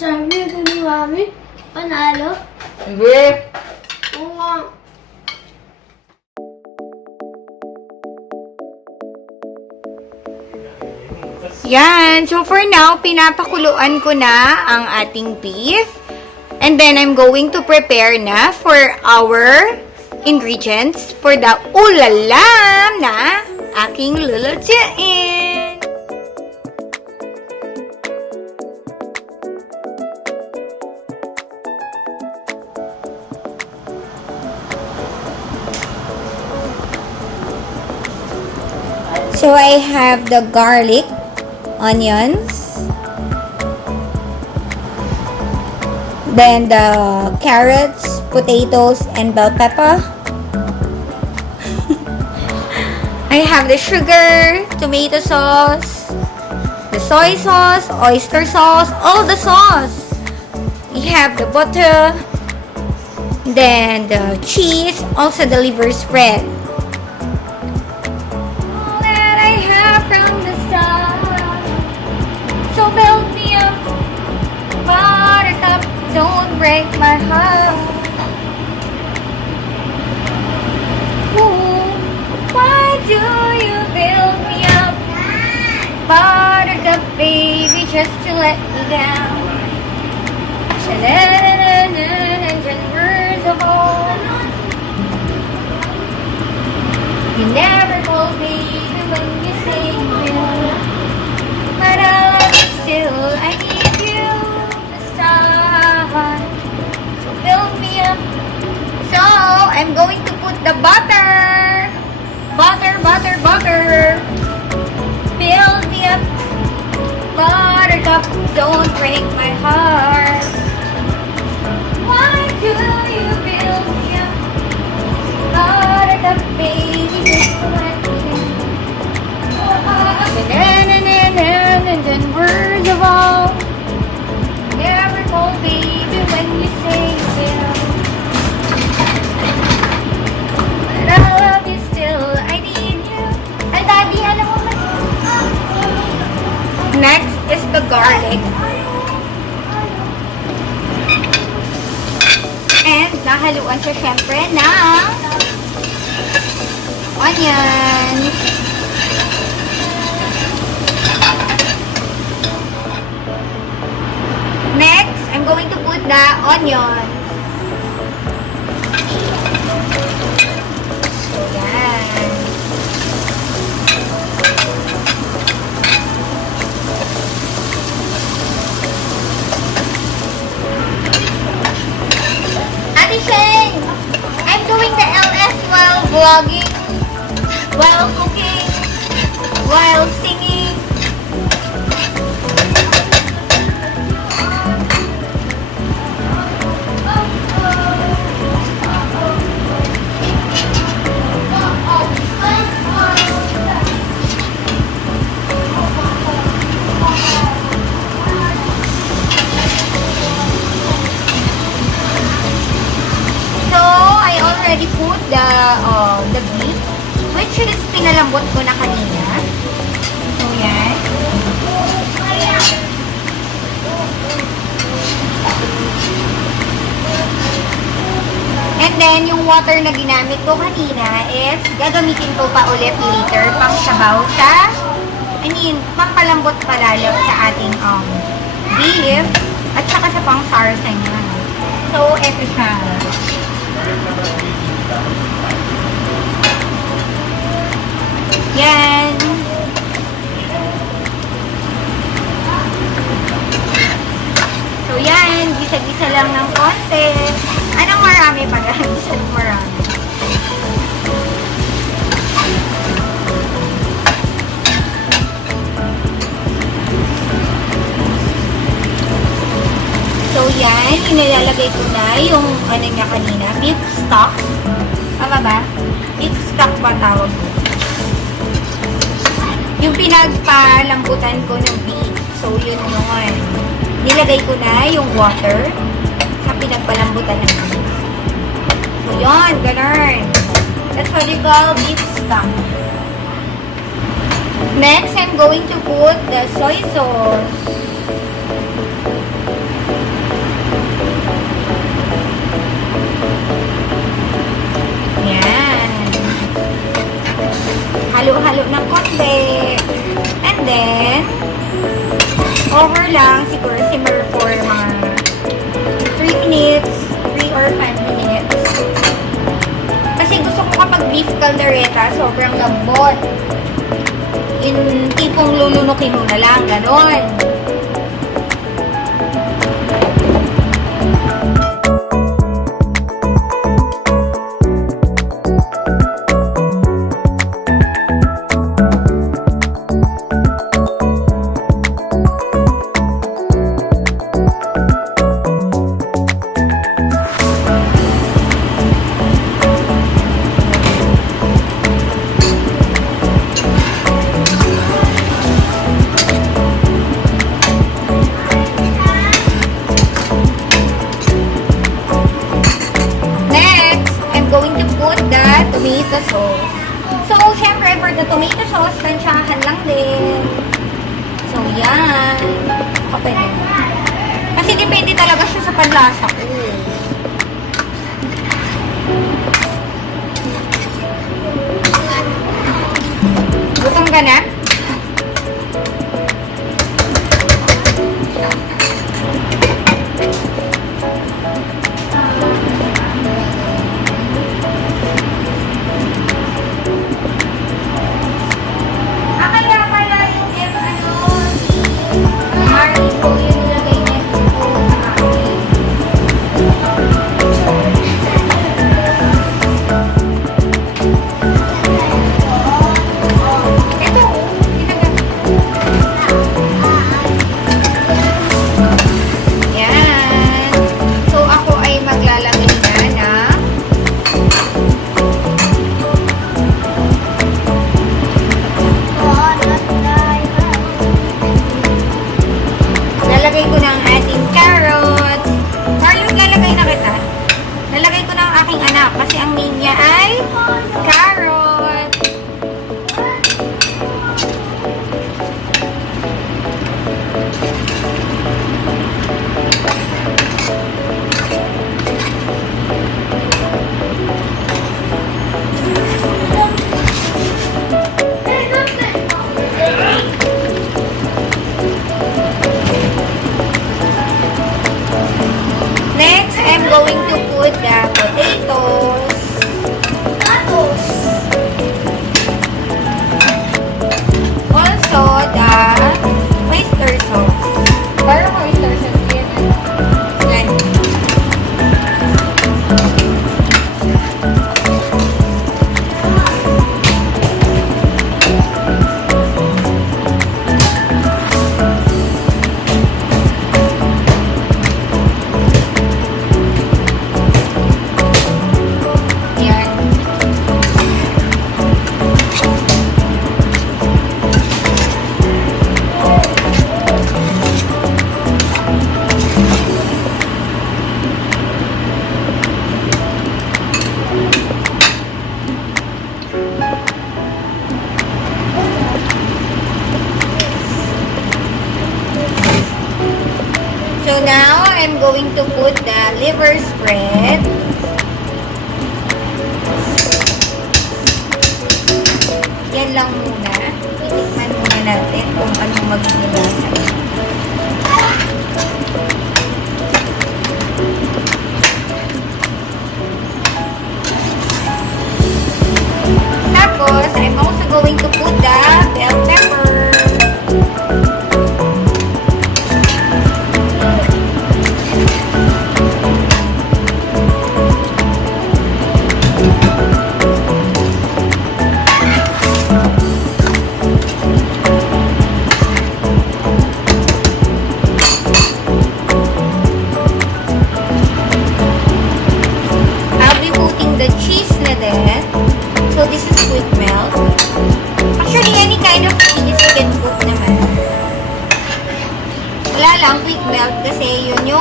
Sabi ito ni Mami, panalo. Hindi. Oo nga. Yan. So, for now, pinapakuluan ko na ang ating beef. And then, I'm going to prepare na for our ingredients for the ulam na aking lulutuin. So, I have the garlic, onions, then the carrots, potatoes, and bell pepper. I have the sugar, tomato sauce, the soy sauce, oyster sauce, all the sauce. We have the butter, then the cheese, also the liver spread. From the start, so build me up, buttercup, don't break my heart. Ooh, why do you build me up, buttercup, baby, just to let me down? And words of all, you never told me when you say you will, but I love you still. I need you to start, so build me up. So I'm going to put the butter, butter. Build me up, buttercup, don't break my heart. Why do you build me up, buttercup, baby, just to let me and then words of all, never told baby when you say you will, but I love you still, I need you. Ay, Daddy, alam mo ba? Next is the garlic. And nahaluan siya syempre ng onion. Next, I'm going to put the onions. Ayan. Ate Shane, I'm doing the LS while vlogging, while cooking, while singing. Already put the beef, which is pinalambot ko na kanina. So, yan. And then, yung water na ginamit ko kanina is gagamitin ko pa ulit later pang sabaw sa, pampalambot palalang sa ating beef at saka sa pang sarsa niya. So, eto siya. Yan. So, yan. Gisa-gisa lang ng konti. Anong marami pa lang? Gisa ng marami. So, yan. Inilalagay ko na yung ano niya kanina. Beef stock. Tama ba? Beef stock ba tawag ko? Yung pinagpalambutan ko ng beef. So, yun yun. nilagay ko na yung water sa pinagpalambutan ng beef. So, yun, ganern. That's what you call beef stock. Next, I'm going to put the soy sauce. Yan. Halo-halo ng konti. And then, over lang, siguro simmer for mga 3 minutes, 3 or 5 minutes. Kasi gusto ko kapag beef caldereta, sobrang labot. Yung tipong lulunukin mo na lang, ganon. Tomato sauce. So, syempre, for the tomato sauce, tansyahan lang din. So, yan. Kapwede na. Kasi depende talaga siya sa panlasa ko. Gutom ka na? So now, I'm going to put the liver spread. Yan lang muna. Itikman muna natin kung anong magiging lasa. Tapos, I'm also going to put the bell pepper.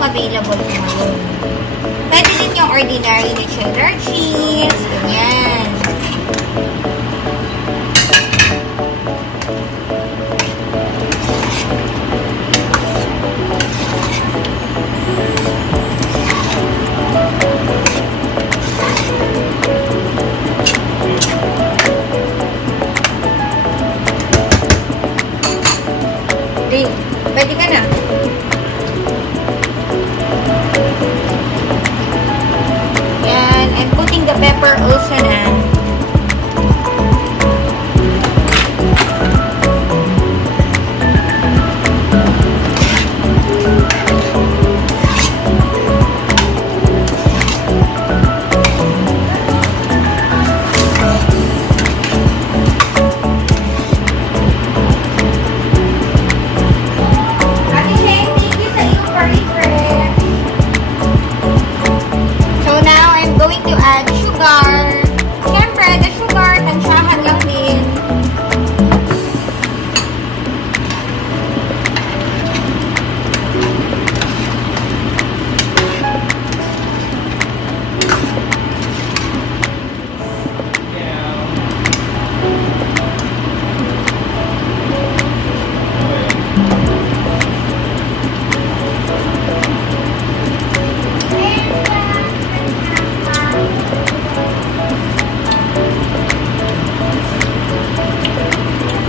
yung available ko ngayon. Pwede din yung ordinary na cheddar cheese. Ganyan. Pwede ka na. Yan. I'm putting the pepper also na.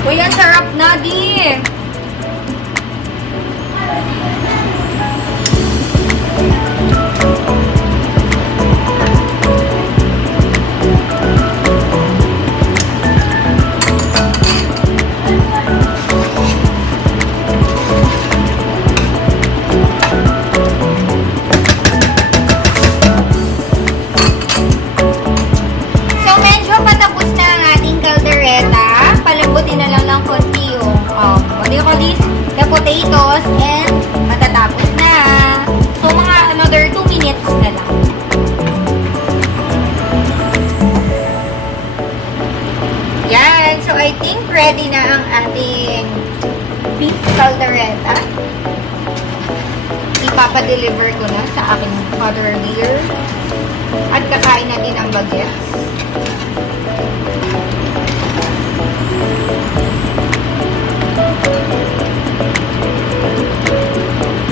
Uy, ang sarap na, di! So, medyo patapos na ang ating kaldereta. Palambutin na lang ng konti yung, what do you call this? The potatoes, and matatapos na. So, mga another 2 minutes na lang. Yan. So, I think ready na ang ating beef caldereta. Ipapadeliver ko na sa aking mother here. At kakain na din ang bagets.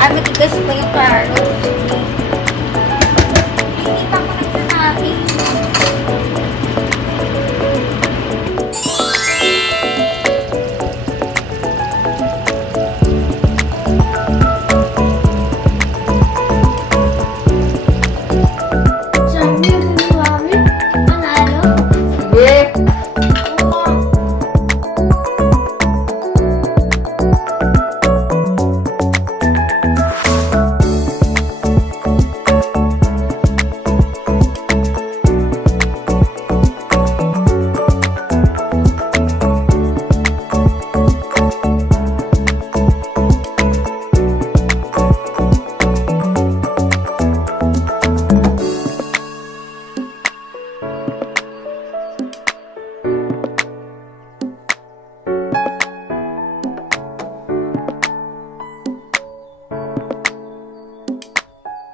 Matigas pa yung carrot.